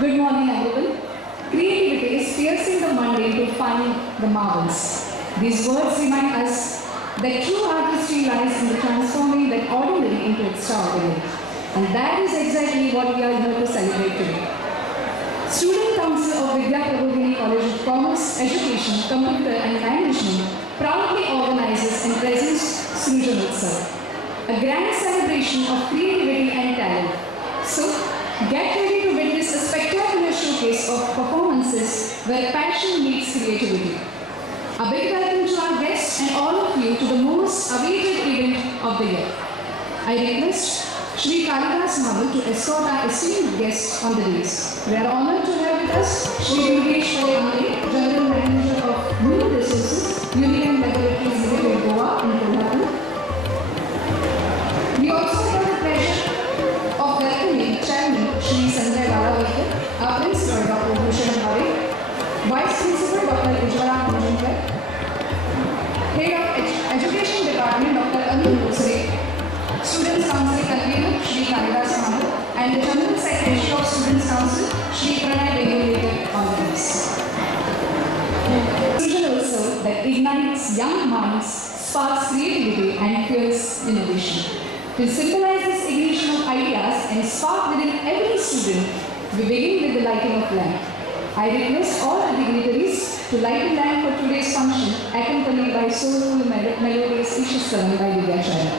Good morning, everyone. Creativity is piercing the mundane to find the marvels. These words remind us that true artistry lies in the transforming that ordinary into extraordinary. And that is exactly what we are here to celebrate today. Student Council of Vidya Prabodhini College of Commerce, Education, Computer and Management proudly organizes and presents Srujanotsav, a grand celebration of creativity and talent. So, get ready to witness a spectacular showcase of performances where passion meets creativity. A big welcome to our guests and all of you to the most awaited event of the year. I request Shri Kalidas Mahaval to escort our esteemed guests on the dais. We are honored to have with us Shri Inaugural, General Manager of Human Resources, Union Laboratories Limited, Goa and Kolkata. We also have the pleasure of welcoming Chairman Shri Sanjay Valavekar, our Principal Dr. Srujanotsav, Vice Principal Dr. Inaugural, Head of Education Department Dr. Inaugural, Students Council Convener Shri Kalidas Mahaval, and the General Secretary of Students Council Shri Pranay Bengaluru on the list. Srujanotsav that ignites young minds, sparks creativity and fuels innovation. To symbolize this ignition of ideas and spark within every student, we begin with the lighting of lamp. I request all the dignitaries to light the lamp for today's function, accompanied by soulful melodious Ishasavan by Vidyacharya.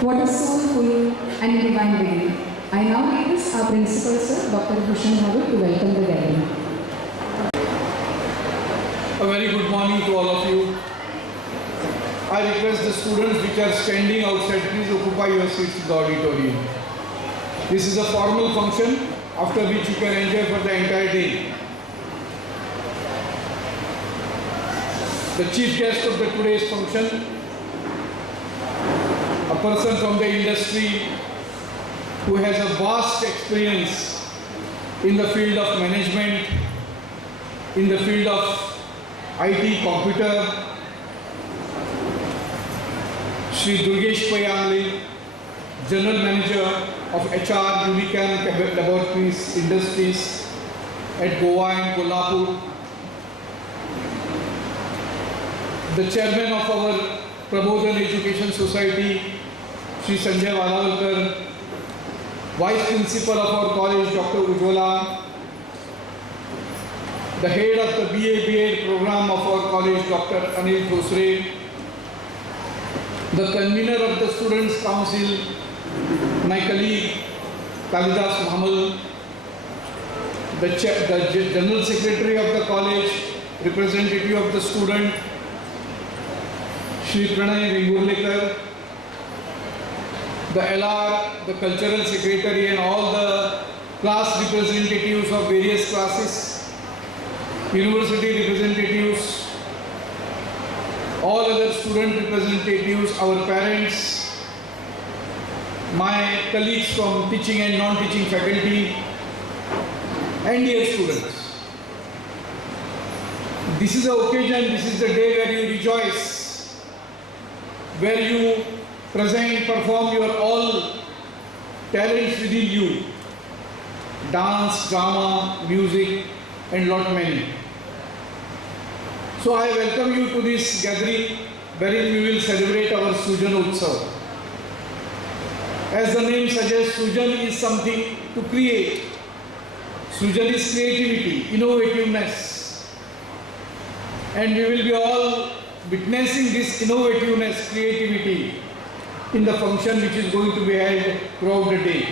What a soulful and divine beginning. I now request our Principal Sir, Dr. Srujanotsav, to welcome the gathering. A very good morning to all of you. I request the students which are standing outside, please occupy your seats in the auditorium. This is a formal function after which you can enjoy for the entire day. The chief guest of the today's function, a person from the industry who has a vast experience in the field of management, in the field of IT, computer, Shri Durgesh Payamli, General Manager of HR, Unicam Laboratories Industries at Goa and Kolkata, the Chairman of our Prabodhan Education Society, Shri Sanjay Valavekar, Vice Principal of our college, Dr. Ujjwala, the head of the BA BEd program of our college, Dr. Anil Khosre, the convener of the Students' Council, my colleague Kalidas Mahamal, the General Secretary of the college, representative of the student, Shri Pranay Vingurlekar, the LR, the Cultural Secretary and all the class representatives of various classes, university representatives, all other student representatives, our parents, my colleagues from teaching and non-teaching faculty, and dear students. This is the occasion, this is the day where you rejoice, where you present, perform your all talents within you, dance, drama, music, and lot many. So I welcome you to this gathering wherein we will celebrate our Srujanotsav. As the name suggests, Srujan is something to create. Srujan is creativity, innovativeness. And we will be all witnessing this innovativeness, creativity in the function which is going to be held throughout the day.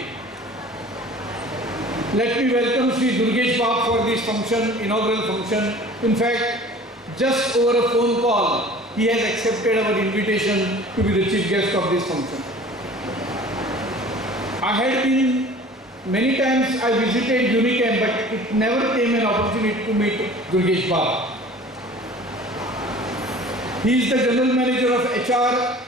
Let me welcome Sri Durgesh Bab for this function, inaugural function. In fact, just over a phone call, he has accepted our invitation to be the chief guest of this function. I had been, many times I visited Unicamp, but it never came an opportunity to meet Durgesh Bab. He is the general manager of HR.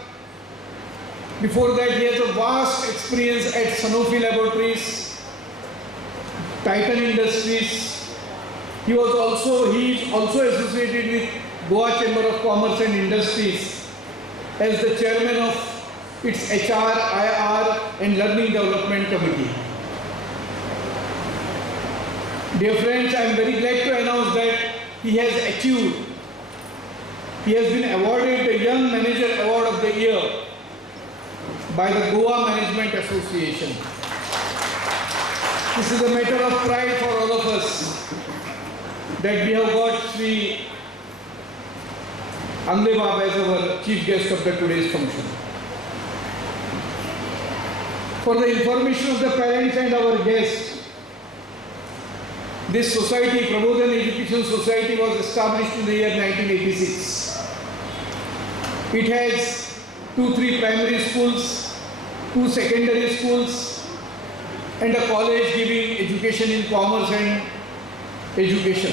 Before that, he has a vast experience at Sanofi Laboratories, Titan Industries. He is also associated with Goa Chamber of Commerce and Industries as the chairman of its HR, IR and Learning Development Committee. Dear friends, I am very glad to announce that he has been awarded the Young Manager Award of the Year by the Goa Management Association. This is a matter of pride for all of us that we have got Sri Andre Bab as our chief guest of the today's function. For the information of the parents and our guests, this society, Prabodhan Education Society, was established in the year 1986. It has 2-3 primary schools, 2 secondary schools, and a college giving education in commerce and education.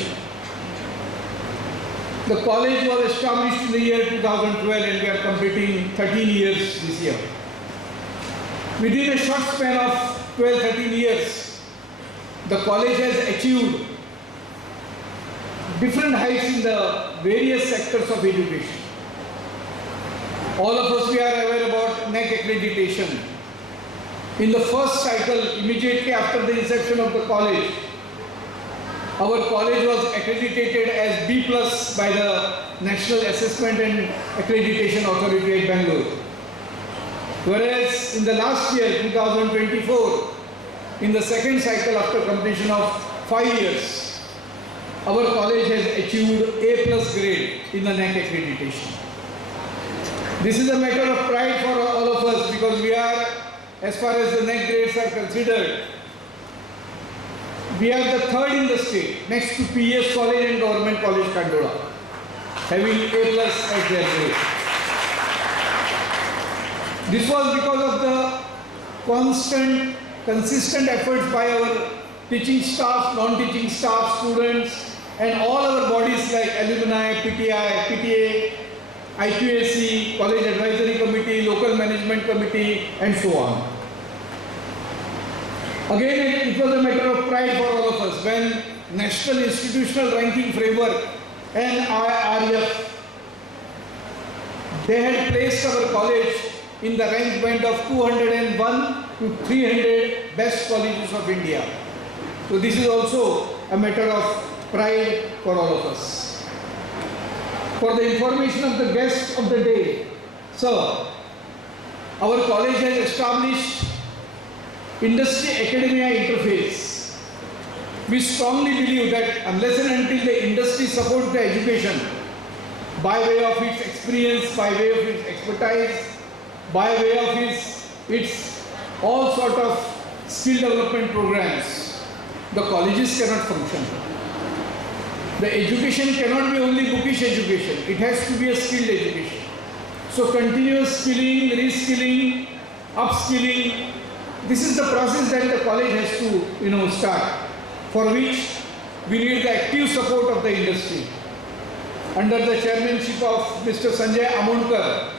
The college was established in the year 2012 and we are completing 13 years this year. Within a short span of 12-13 years, the college has achieved different heights in the various sectors of education. All of us, we are aware about NAC accreditation. In the first cycle, immediately after the inception of the college, our college was accredited as B+ by the National Assessment and Accreditation Authority at Bangalore. Whereas in the last year, 2024, in the second cycle after completion of 5 years, our college has achieved A+ grade in the NAC accreditation. This is a matter of pride for all of us because we are, as far as the NAC grades are considered, we are the third in the state, next to PS College and Government College Kandola, having A+ as their grade. This was because of the consistent efforts by our teaching staff, non-teaching staff, students, and all our bodies like alumni, PTI, PTA, IQAC, College Advisory Committee, Local Management Committee, and so on. Again, it was a matter of pride for all of us when National Institutional Ranking Framework, NIRF, they had placed our college in the rank band of 201 to 300 best colleges of India. So this is also a matter of pride for all of us. For the information of the guests of the day, sir, our college has established industry-academia interface. We strongly believe that unless and until the industry supports the education by way of its experience, by way of its expertise, by way of its all sort of skill development programs, the colleges cannot function. The education cannot be only bookish education. It has to be a skilled education. So continuous skilling, reskilling, upskilling, this is the process that the college has to start, for which we need the active support of the industry. Under the chairmanship of Mr. Sanjay Amonkar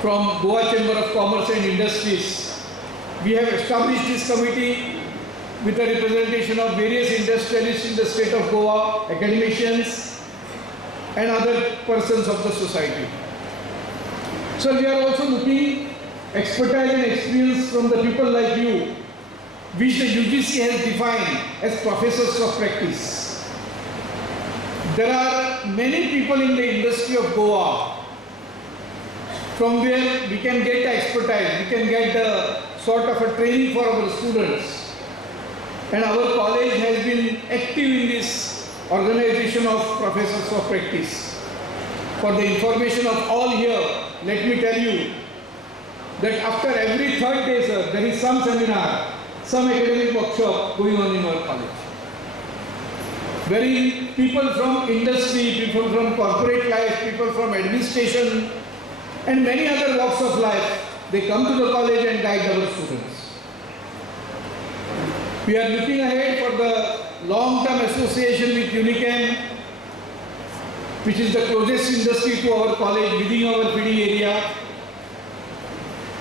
from Goa Chamber of Commerce and Industries, we have established this committee with a representation of various industrialists in the state of Goa, academicians and other persons of the society. So we are also looking expertise and experience from the people like you, which the UGC has defined as professors of practice. There are many people in the industry of Goa from where we can get the expertise, we can get the sort of a training for our students. And our college has been active in this organization of professors of practice. For the information of all here, let me tell you that after every third day, sir, there is some seminar, some academic workshop going on in our college, wherein people from industry, people from corporate life, people from administration and many other walks of life, they come to the college and guide our students. We are looking ahead for the long-term association with Unichem, which is the closest industry to our college within our feeding area,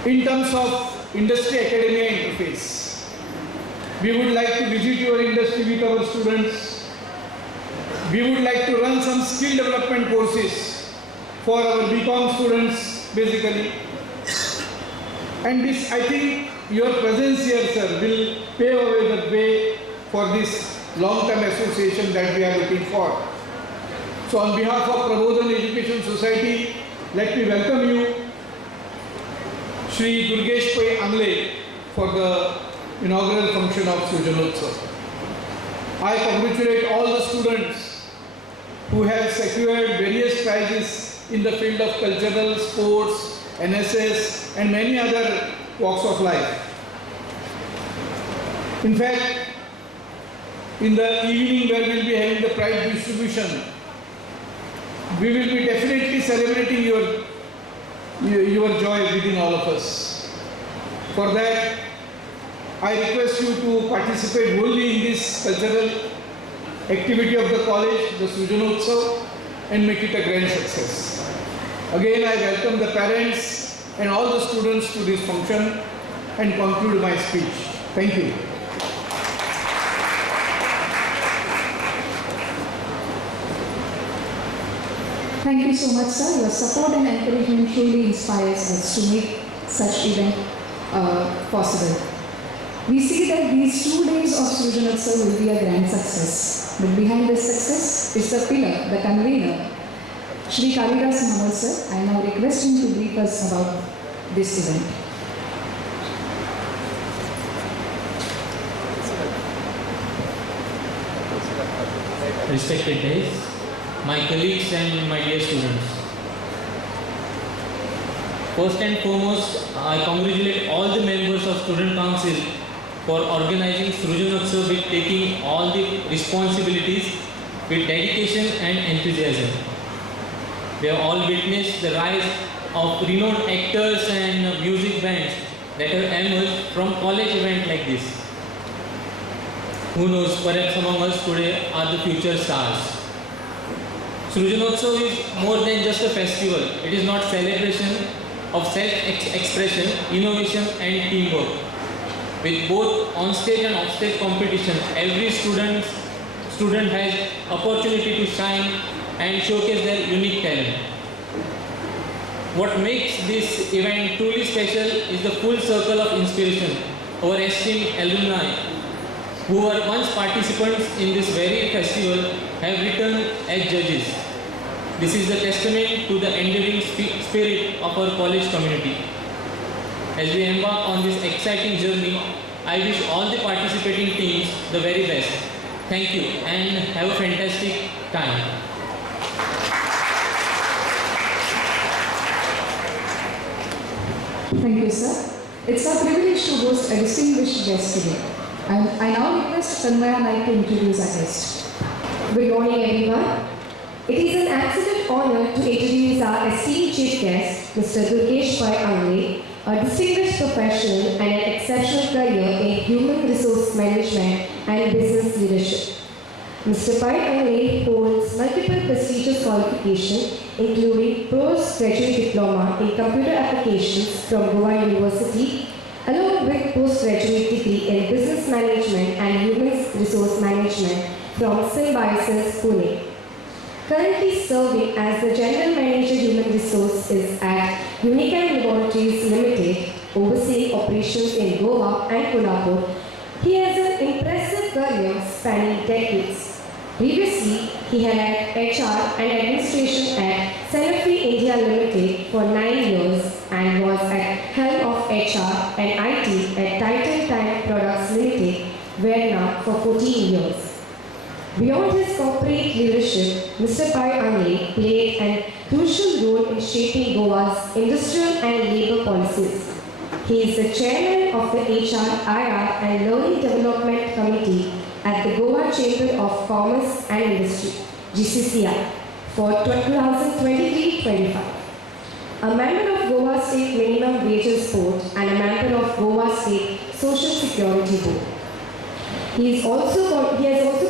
in terms of industry-academia interface. We would like to visit your industry with our students. We would like to run some skill development courses for our BCom students, basically. And this, I think, your presence here, sir, will pave away the way for this long-term association that we are looking for. So on behalf of Prabodhan Education Society, let me welcome you, Shri Durgesh Pai Angle, for the inaugural function of Srujanotsav. I congratulate all the students who have secured various prizes in the field of cultural, sports, NSS and many other walks of life. In fact, in the evening where we will be having the prize distribution, we will be definitely celebrating your joy within all of us. For that, I request you to participate wholly in this cultural activity of the college, the Srujanotsav, and make it a grand success. Again, I welcome the parents and all the students to this function and conclude my speech. Thank you. Thank you so much, sir. Your support and encouragement truly inspires us to make such event possible. We see that these 2 days of Srujanotsav will be a grand success. But behind this success is the pillar, the convener, Shri Kalidas Mamal sir. I now request him to brief us about this event. Respected days, my colleagues and my dear students. First and foremost, I congratulate all the members of Student Council for organizing Srujanotsav with taking all the responsibilities with dedication and enthusiasm. We have all witnessed the rise of renowned actors and music bands that have emerged from college events like this. Who knows, perhaps among us today are the future stars. Srujanotsav is more than just a festival. It is not celebration of self-expression, innovation and teamwork. With both on-stage and off-stage competition, every student has opportunity to shine and showcase their unique talent. What makes this event truly special is the full circle of inspiration. Our esteemed alumni who were once participants in this very festival have returned as judges. This is the testament to the enduring spirit of our college community. As we embark on this exciting journey, I wish all the participating teams the very best. Thank you and have a fantastic time. Thank you, sir. It's our privilege to host a distinguished guest today. I now request Tanmaya Naik to introduce our guest. Good morning, everyone. It is an absolute honor to introduce our esteemed chief guest, Mr. Durgesh Angle, a distinguished professional and an exceptional career in human resource management and business leadership. Mr. Angle holds multiple prestigious qualifications, including postgraduate diploma in computer applications from Goa University, along with postgraduate degree in business management and human resource management from Symbiosis, Pune. Currently serving as the General Manager Human Resources at Unicam Laboratories Limited, overseeing operations in Goa and Kolhapur, he has an impressive career spanning decades. Previously, he had HR and administration at Sanofi India Limited for 9 years and was at helm of HR and IT at Titan Time Products Limited, Verna for 14 years. Beyond his corporate leadership, Mr. Angle played a crucial role in shaping Goa's industrial and labor policies. He is the chairman of the HR, IR and Learning Development Committee at the Goa Chamber of Commerce and Industry, GCCI, for 2023-25. A member of Goa State Minimum Wages Board and a member of Goa State Social Security Board. He has also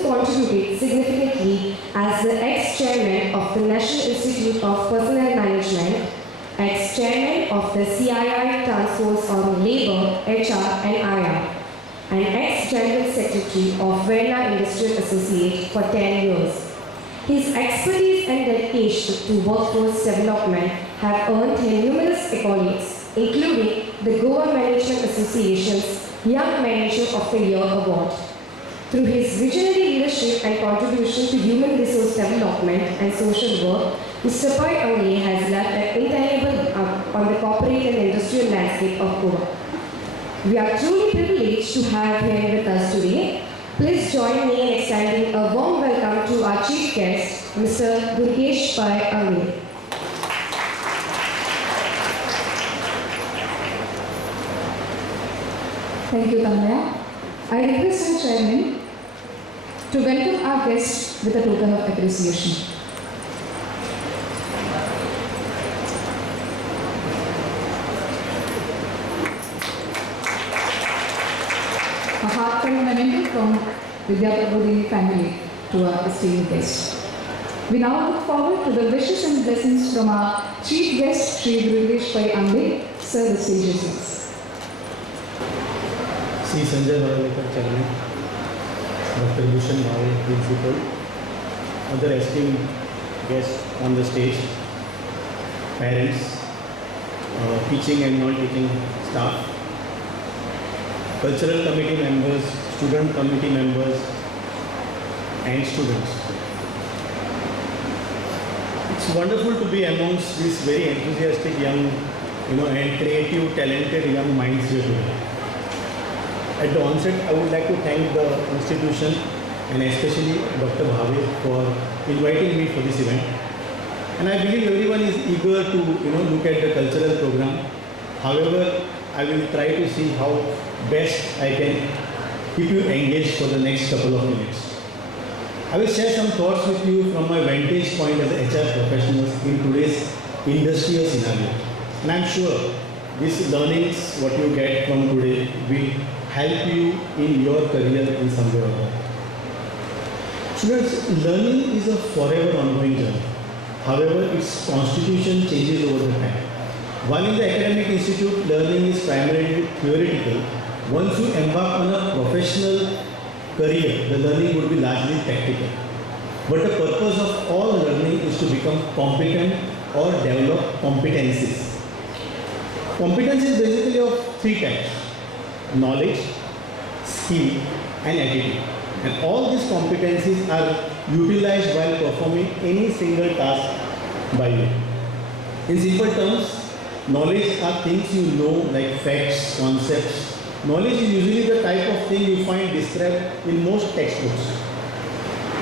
contributed significantly as the ex-chairman of the National Institute of Personnel Management, ex-chairman of the CII Task Force on Labor, HR and IR, and ex-general secretary of Verna Industrial Associate for 10 years. His expertise and dedication to workforce development have earned him numerous accolades, including the Goa Management Association's Young Manager of the Year Award. Through his visionary leadership and contribution to human resource development and social work, Mr. Angle has left an indelible mark on the corporate and industrial landscape of Goa. We are truly privileged to have him with us today. Please join me in extending a warm welcome to our chief guest, Mr. Durgesh Angle. Thank you, Tanmaya. I request our chairman to welcome our guest with a token of appreciation. A heartfelt memento from Vidyapradini family to our esteemed guest. We now look forward to the wishes and blessings from our chief guest, Sri Durgesh Angle. Sir, the stage is yours. Sri Sanjay Varadekar, Chairman, Dr. Bhushan Bhave, Principal, other esteemed guests on the stage, parents, teaching and non-teaching staff, cultural committee members, student committee members, and students. It's wonderful to be amongst these very enthusiastic young, and creative, talented young minds here today. At the onset, I would like to thank the institution and especially Dr. Bhave for inviting me for this event. And I believe everyone is eager to look at the cultural program. However, I will try to see how best I can keep you engaged for the next couple of minutes. I will share some thoughts with you from my vantage point as HR professionals in today's industrial scenario. And I'm sure these learnings, what you get from today, will help you in your career in some way or other. Students, learning is a forever ongoing journey. However, its constitution changes over the time. While in the academic institute, learning is primarily theoretical, once you embark on a professional career, the learning would be largely practical. But the purpose of all learning is to become competent or develop competencies. Competence is basically of three types: knowledge, skill, and attitude. And all these competencies are utilized while performing any single task by you. In simple terms, knowledge are things you know, like facts, concepts. Knowledge is usually the type of thing you find described in most textbooks.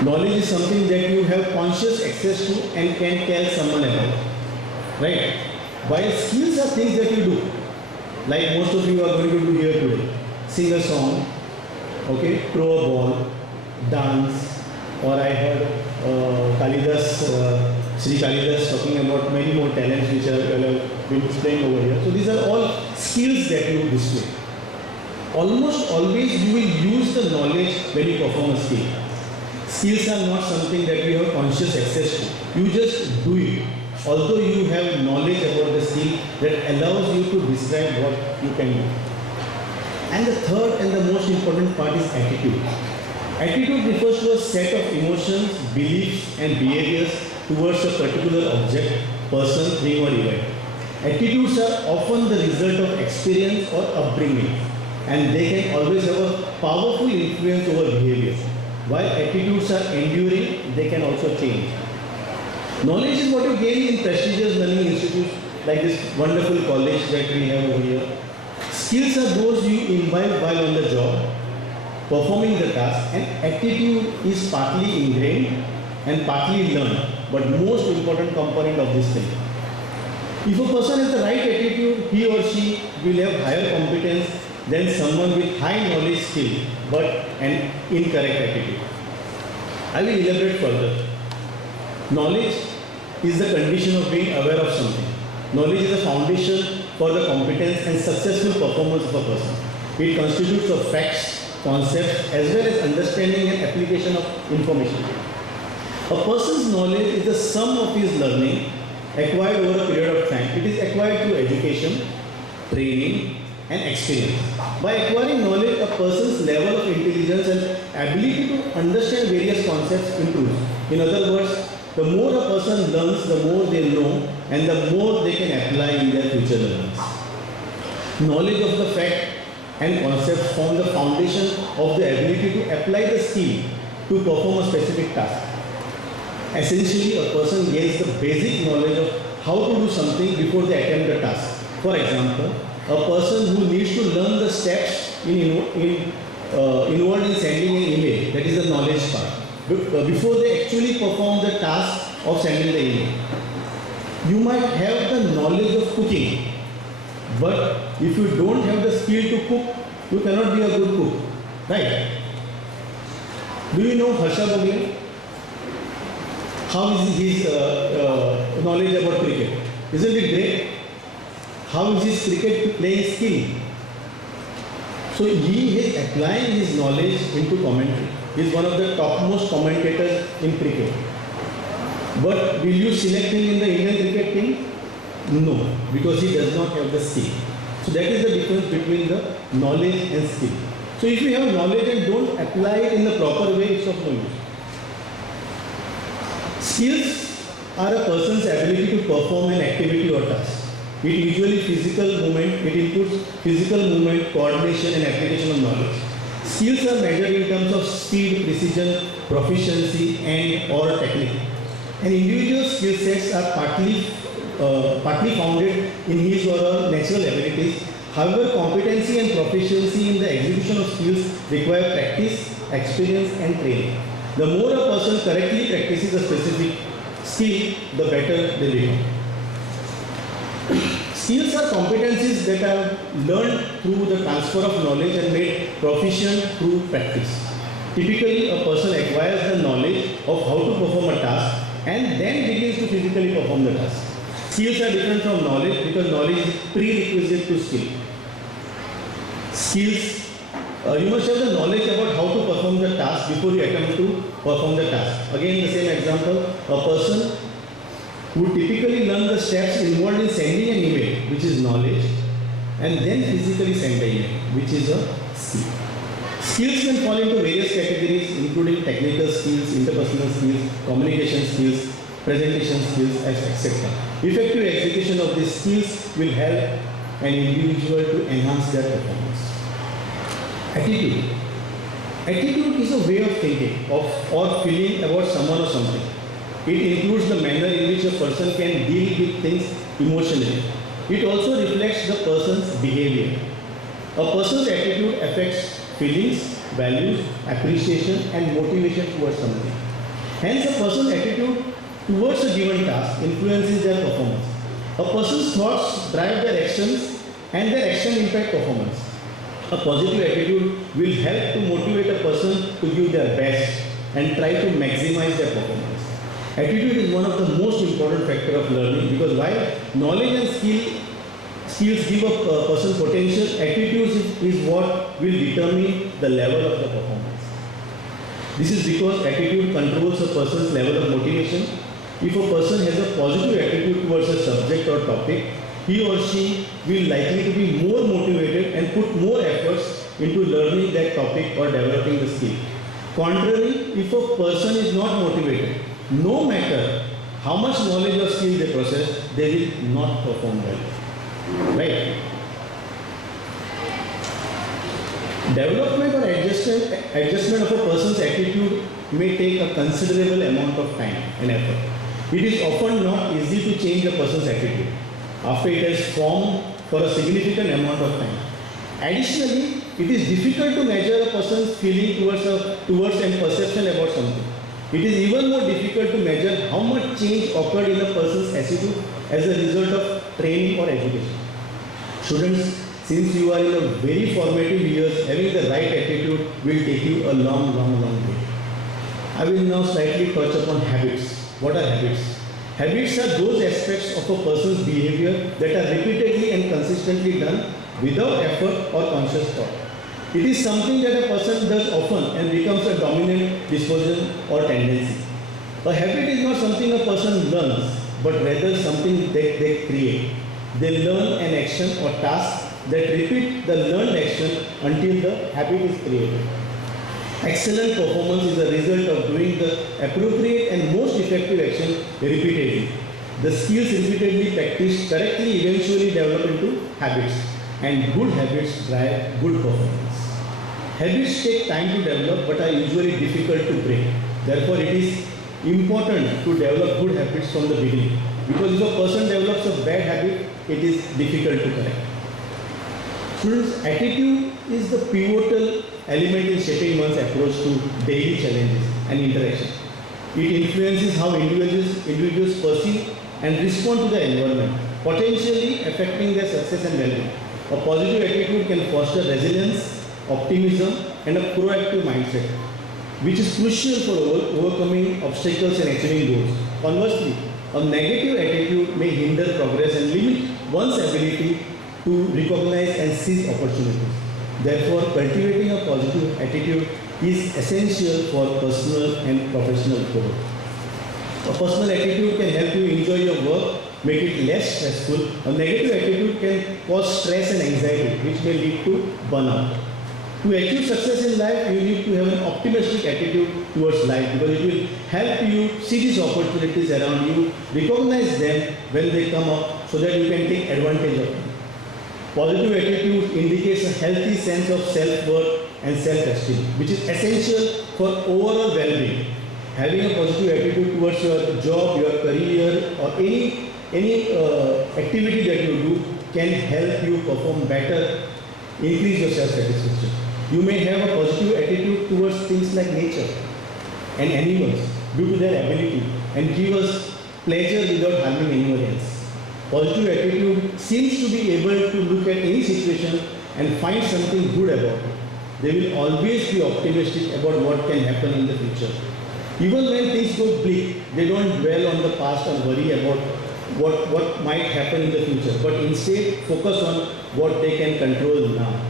Knowledge is something that you have conscious access to and can tell someone about. Right? While skills are things that you do. like most of you are going to do here today. Sing a song, okay, throw a ball, dance, or I heard Sri Kalidas talking about many more talents which have been displaying over here. So these are all skills that you display. Almost always you will use the knowledge when you perform a skill. Skills are not something that you have conscious access to. You just do it. Although you have knowledge about the skill that allows you to describe what you can do. And the third and the most important part is attitude. Attitude refers to a set of emotions, beliefs and behaviors towards a particular object, person, thing or event. Attitudes are often the result of experience or upbringing, and they can always have a powerful influence over behavior. While attitudes are enduring, they can also change. Knowledge is what you gain in prestigious learning institutes like this wonderful college that we have over here. Skills are those you imbibe while on the job, performing the task, and attitude is partly ingrained and partly learned, but most important component of this thing. If a person has the right attitude, he or she will have higher competence than someone with high knowledge skill but an incorrect attitude. I will elaborate further. Knowledge is the condition of being aware of something. Knowledge is the foundation for the competence and successful performance of a person. It constitutes of facts, concepts, as well as understanding and application of information. A person's knowledge is the sum of his learning acquired over a period of time. It is acquired through education, training, and experience. By acquiring knowledge, a person's level of intelligence and ability to understand various concepts improves. In other words, the more a person learns, the more they know, and the more they can apply in their future learnings. Knowledge of the fact and concepts form the foundation of the ability to apply the skill to perform a specific task. Essentially, a person gains the basic knowledge of how to do something before they attempt a task. For example, a person who needs to learn the steps involved in sending an email, that is the knowledge part, before they actually perform the task of sending the email. You might have the knowledge of cooking, but if you don't have the skill to cook, you cannot be a good cook, right? Do you know Harsha Bogale? How is his knowledge about cricket? Isn't it great? How is his cricket playing skill? So he is applying his knowledge into commentary. He is one of the topmost commentators in cricket. But will you select him in the Indian cricket team? No, because he does not have the skill. So that is the difference between the knowledge and skill. So if you have knowledge and don't apply it in the proper way, it's of no use. Skills are a person's ability to perform an activity or task. It usually physical movement, it includes physical movement, coordination and application of knowledge. Skills are measured in terms of speed, precision, proficiency and or technique. An individual's skill sets are partly founded in his or her natural abilities. However, competency and proficiency in the execution of skills require practice, experience and training. The more a person correctly practices a specific skill, the better they become. Skills are competencies that are learned through the transfer of knowledge and made proficient through practice. Typically, a person acquires the knowledge of how to perform a task and then begins to physically perform the task. Skills are different from knowledge because knowledge is prerequisite to skill. Skills, you must have the knowledge about how to perform the task before you attempt to perform the task. Again, the same example, a person who typically learn the steps involved in sending an email, which is knowledge, and then physically send the email, which is a skill. Skills can fall into various categories, including technical skills, interpersonal skills, communication skills, presentation skills, etc. Effective execution of these skills will help an individual to enhance their performance. Attitude. Attitude is a way of thinking or feeling about someone or something. It includes the manner in which a person can deal with things emotionally. It also reflects the person's behavior. A person's attitude affects feelings, values, appreciation and motivation towards something. Hence, a person's attitude towards a given task influences their performance. A person's thoughts drive their actions and their action impact performance. A positive attitude will help to motivate a person to give their best and try to maximize their performance. Attitude is one of the most important factor of learning, because while knowledge and skills give a person potential, attitude is what will determine the level of the performance. This is because attitude controls a person's level of motivation. If a person has a positive attitude towards a subject or topic, he or she will likely to be more motivated and put more efforts into learning that topic or developing the skill. Contrary, if a person is not motivated, no matter how much knowledge or skill they possess, they will not perform well. Right? Development or adjustment of a person's attitude may take a considerable amount of time and effort. It is often not easy to change a person's attitude after it has formed for a significant amount of time. Additionally, it is difficult to measure a person's feeling towards and perception about something. It is even more difficult to measure how much change occurred in a person's attitude as a result of training or education. Students, since you are in a very formative years, having the right attitude will take you a long way. I will now slightly touch upon habits. What are habits? Habits are those aspects of a person's behavior that are repeatedly and consistently done without effort or conscious thought. It is something that a person does often and becomes a dominant disposition or tendency. A habit is not something a person learns, but rather something that they create. They learn an action or task that repeat the learned action until the habit is created. Excellent performance is a result of doing the appropriate and most effective action repeatedly. The skills repeatedly practiced correctly eventually develop into habits, and good habits drive good performance. Habits take time to develop but are usually difficult to break. Therefore, it is important to develop good habits from the beginning, because if a person develops a bad habit, it is difficult to correct. Students, attitude is the pivotal element in shaping one's approach to daily challenges and interactions. It influences how individuals perceive and respond to the environment, potentially affecting their success and well-being. A positive attitude can foster resilience, optimism, and a proactive mindset, which is crucial for overcoming obstacles and achieving goals. Conversely, a negative attitude may hinder progress and limit one's ability to recognize and seize opportunities. Therefore, cultivating a positive attitude is essential for personal and professional growth. A personal attitude can help you enjoy your work, make it less stressful. A negative attitude can cause stress and anxiety, which may lead to burnout. To achieve success in life, you need to have an optimistic attitude towards life, because it will help you see these opportunities around you, recognize them when they come up so that you can take advantage of them. Positive attitude indicates a healthy sense of self-worth and self-esteem, which is essential for overall well-being. Having a positive attitude towards your job, your career, or any activity that you do can help you perform better, increase your self-satisfaction. You may have a positive attitude towards things like nature and animals due to their ability and give us pleasure without harming anyone else. Positive attitude seems to be able to look at any situation and find something good about it. They will always be optimistic about what can happen in the future. Even when things go bleak, they don't dwell on the past and worry about what might happen in the future, but instead focus on what they can control now.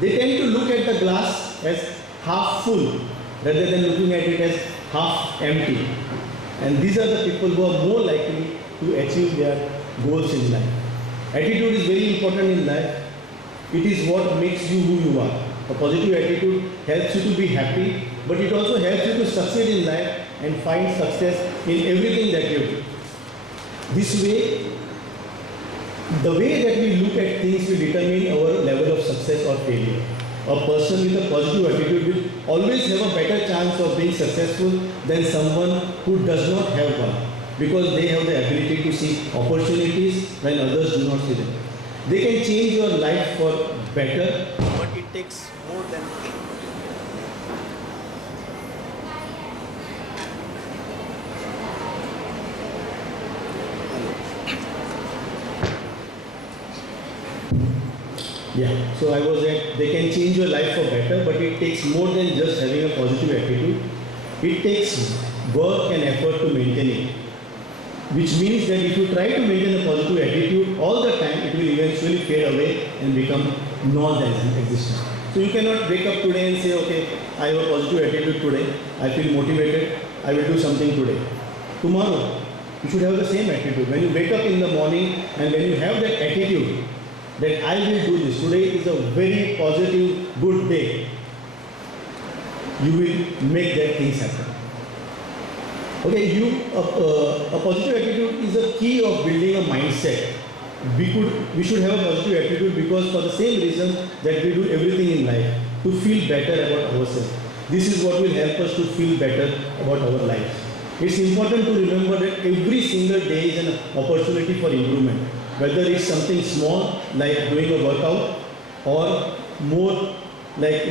They tend to look at the glass as half full rather than looking at it as half empty. And these are the people who are more likely to achieve their goals in life. Attitude is very important in life. It is what makes you who you are. A positive attitude helps you to be happy, but it also helps you to succeed in life and find success in everything that you do. This way, the way that we look at things will determine our level of success or failure. A person with a positive attitude will always have a better chance of being successful than someone who does not have one, because they have the ability to see opportunities when others do not see them. They can change your life for better, but it takes more than Yeah, so I was at, they can change your life for better, but it takes more than just having a positive attitude. It takes work and effort to maintain it. Which means that if you try to maintain a positive attitude all the time, it will eventually fade away and become non-existent. So you cannot wake up today and say, okay, I have a positive attitude today, I feel motivated, I will do something today. Tomorrow, you should have the same attitude. When you wake up in the morning and when you have that attitude, that I will do this, today is a very positive, good day, you will make that things happen. Okay, a positive attitude is a key of building a mindset. We should have a positive attitude because for the same reason that we do everything in life, to feel better about ourselves. This is what will help us to feel better about our lives. It's important to remember that every single day is an opportunity for improvement. Whether it's something small like doing a workout or more like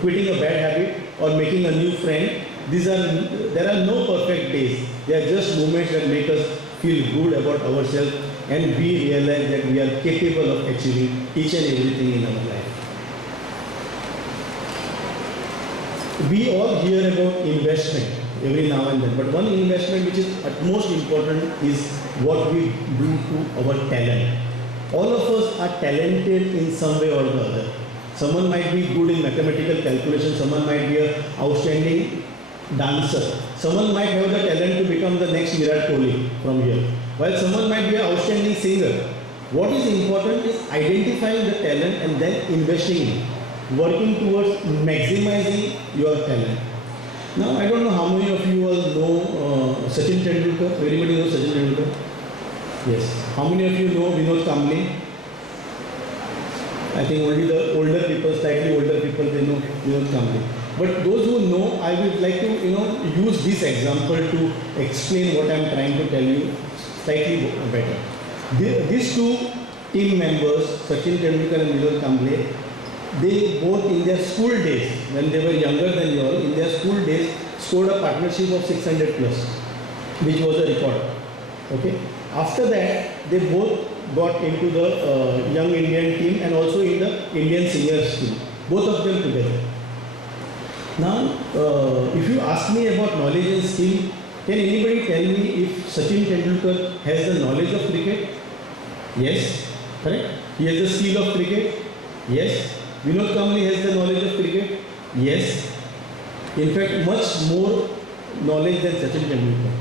quitting a bad habit or making a new friend. There are no perfect days. They are just moments that make us feel good about ourselves and we realize that we are capable of achieving each and everything in our life. We all hear about investment every now and then, but one investment which is at most important is what we do to our talent. All of us are talented in some way or the other. Someone might be good in mathematical calculation, someone might be an outstanding dancer, someone might have the talent to become the next Virat Kohli from here, while someone might be an outstanding singer. What is important is identifying the talent and then investing in it, working towards maximizing your talent. Now, I don't know how many of you all know Sachin Tendulkar. Everybody knows Sachin Tendulkar? Yes. How many of you know Vinod Kamble? I think only the older people, slightly older people, they know Vinod Kamble. But those who know, I would like to use this example to explain what I am trying to tell you slightly better. These two team members, Sachin Tendulkar and Vinod Kamble, they both in their school days, when they were younger than you all, in their school days scored a partnership of 600 plus, which was a record. Okay. After that, they both got into the young Indian team and also in the Indian seniors team, both of them together. Now, if you ask me about knowledge and skill, can anybody tell me if Sachin Tendulkar has the knowledge of cricket? Yes, correct? He has the skill of cricket? Yes. Vinod Kamble has the knowledge of cricket? Yes. In fact, much more knowledge than Sachin Tendulkar.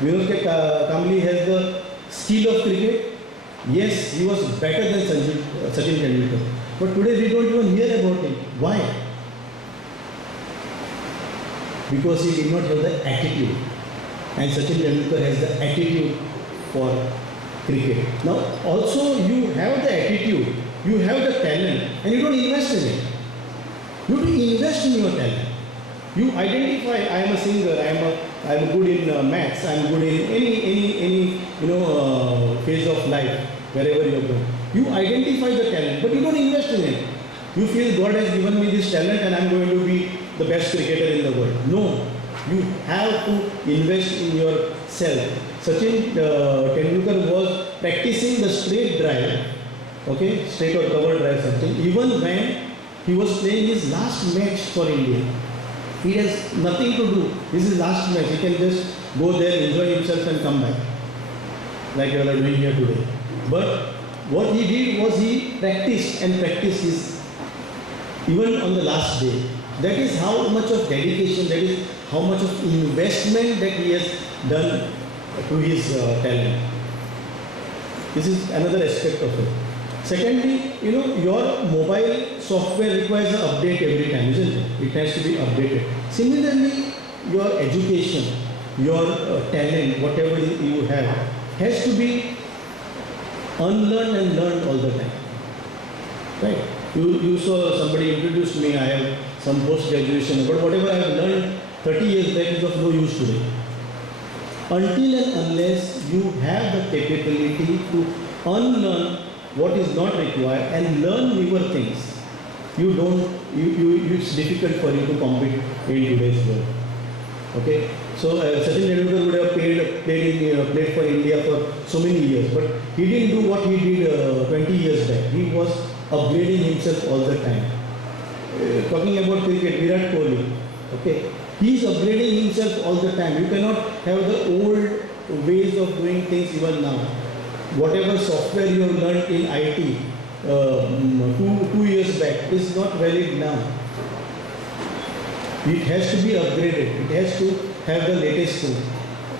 Vinod Kamble has the skill of cricket? Yes, he was better than Sachin Tendulkar. But today we don't even hear about him. Why? Because he did not have the attitude. And Sachin Tendulkar has the attitude for cricket. Now, also you have the attitude, you have the talent, and you don't invest in it. You have to invest in your talent. You identify, I am a singer, I am good in maths, I am good in any phase of life, wherever you are going. You identify the talent, but you don't invest in it. You feel God has given me this talent and I am going to be the best cricketer in the world. No, you have to invest in yourself. Sachin Tendulkar was practicing the straight drive, okay, straight or cover drive something, even when he was playing his last match for India. He has nothing to do. This is his last match. He can just go there, enjoy himself and come back, like you all are doing here today. But what he did was he practiced and practiced his, even on the last day. That is how much of dedication, that is how much of investment that he has done to his talent. This is another aspect of it. Secondly, your mobile software requires an update every time, isn't it? It has to be updated. Similarly, your education, your talent, whatever you have, has to be unlearned and learned all the time. Right? You saw somebody introduced me, I have some post-graduation, but whatever I have learned 30 years back is of no use today. Until and unless you have the capability to unlearn what is not required and learn newer things, it's difficult for you to compete in today's world. Okay? So Sachin Tendulkar would have played for India for so many years, but he didn't do what he did 20 years back. He was upgrading himself all the time. Talking about cricket, Virat Kohli, okay, he is upgrading himself all the time. You cannot have the old ways of doing things even now. Whatever software you have learned in IT 2 years back is not valid now. It has to be upgraded. It has to have the latest tool.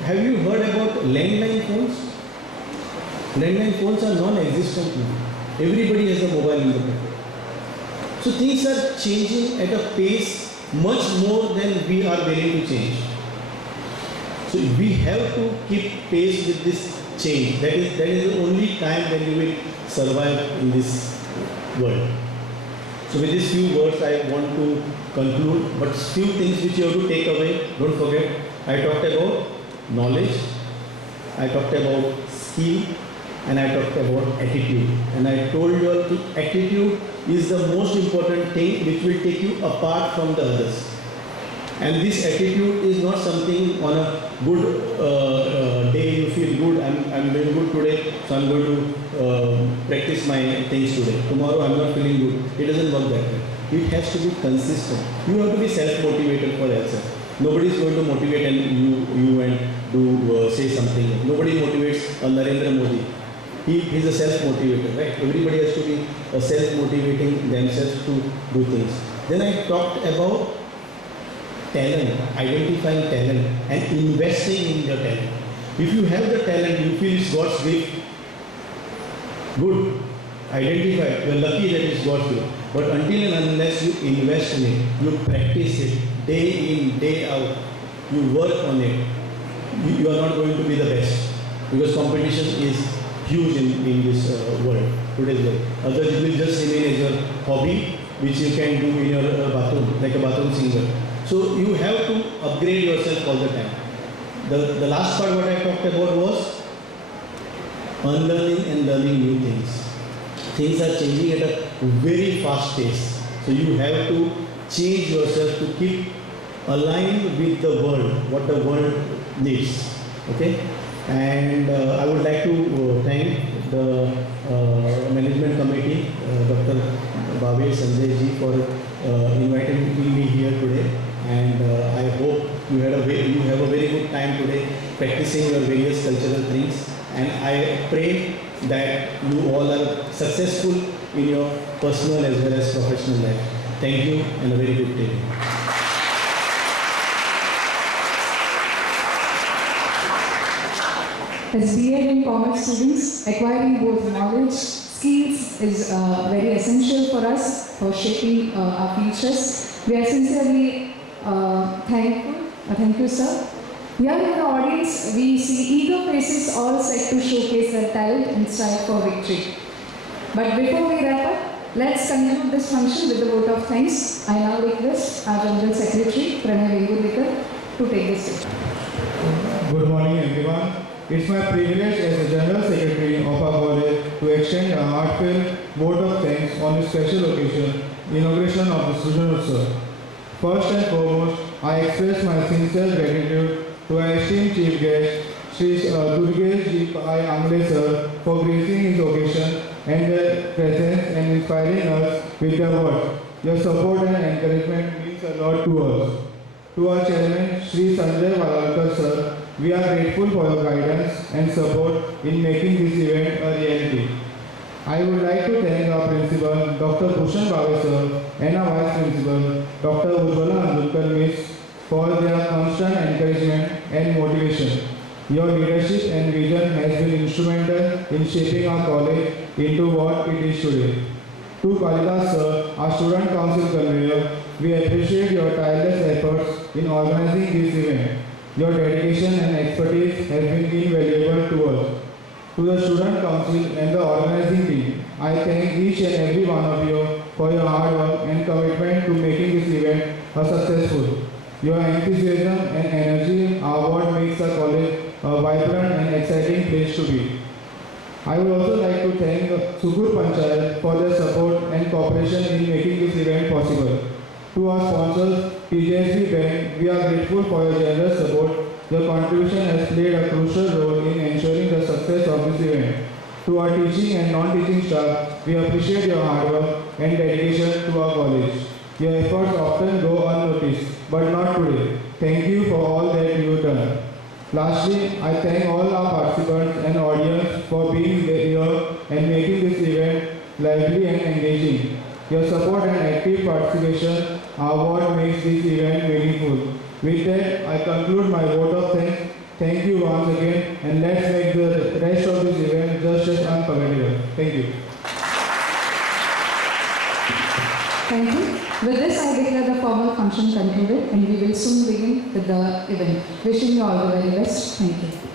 Have you heard about landline phones? Landline phones are non-existent now. Everybody has a mobile in the pocket. So things are changing at a pace much more than we are willing to change. So we have to keep pace with this change. That is the only time when you will survive in this world. So with these few words I want to conclude, but few things which you have to take away, don't forget. I talked about knowledge, I talked about skill, and I talked about attitude. And I told you all that attitude is the most important thing which will take you apart from the others. And this attitude is not something on a good day you feel good, I'm doing good today, so I'm going to practice my things today. Tomorrow I'm not feeling good. It doesn't work that way. It has to be consistent. You have to be self-motivated for yourself. Nobody is going to motivate you and do say something. Nobody motivates Narendra Modi. He is a self-motivator, right? Everybody has to be self-motivating themselves to do things. Then I talked about talent, identifying talent and investing in your talent. If you have the talent, you feel it's God's gift, good, identify it. You're lucky that it's God's gift. But until and unless you invest in it, you practice it day in, day out, you work on it, you are not going to be the best, because competition is huge in this world, today's world. Otherwise it will just remain as your hobby, which you can do in your bathroom, like a bathroom singer. So you have to upgrade yourself all the time. The last part what I talked about was unlearning and learning new things. Things are changing at a very fast pace. So you have to change yourself to keep aligned with the world, what the world needs. Okay? And I would like to thank the management committee, Dr. Bhavesh Sanjay ji, for inviting me here today. And I hope you have a very good time today practicing your various cultural things. And I pray that you all are successful in your personal as well as professional life. Thank you and a very good day. As BA and Commerce students, acquiring both knowledge, skills is very essential for us for shaping our futures. We are sincerely thankful. Thank you, sir. Here in the audience, we see eager faces all set to showcase their talent and strive for victory. But before we wrap up, let's conclude this function with a vote of thanks. I now request our General Secretary, Pranay Vengurlikar, to take the stage. Good morning, everyone. It's my privilege as the General Secretary of our college to extend a heartfelt vote of thanks on this special occasion, inauguration of the Srujanotsav. First and foremost, I express my sincere gratitude to our esteemed Chief Guest, Sri Durgesh Ji Pai Angle sir, for gracing his occasion and their presence and inspiring us with their words. Your support and encouragement means a lot to us. To our Chairman, Sri Sanjay Valalkar sir, we are grateful for your guidance and support in making this event a reality. I would like to thank our Principal, Dr. Bhushan Bhave sir, and our Vice Principal, Dr. Ujjwala Andulkar Miss, for their constant encouragement and motivation. Your leadership and vision has been instrumental in shaping our college into what it is today. To Kalidas sir, our Student Council convener, we appreciate your tireless efforts in organizing this event. Your dedication and expertise has been invaluable to us. To the Student Council and the organizing team, I thank each and every one of you for your hard work and commitment to making this event a successful. Your enthusiasm and energy are what makes the college a vibrant and exciting place to be. I would also like to thank Sukur Panchayat for their support and cooperation in making this event possible. To our sponsors, TJSB Bank, we are grateful for your generous support. Your contribution has played a crucial role in ensuring the success of this event. To our teaching and non-teaching staff, we appreciate your hard work and dedication to our college. Your efforts often go unnoticed, but not today. Thank you for all that you've done. Lastly, I thank all our participants and audience for being here and making this event lively and engaging. Your support and active participation are what makes this event meaningful. With that, I conclude my vote of thanks. Thank you once again, and let's make the rest of this event just as unforgettable. Thank you. Thank you. With this, I declare the formal function concluded, and we will soon begin with the event. Wishing you all the very best. Thank you.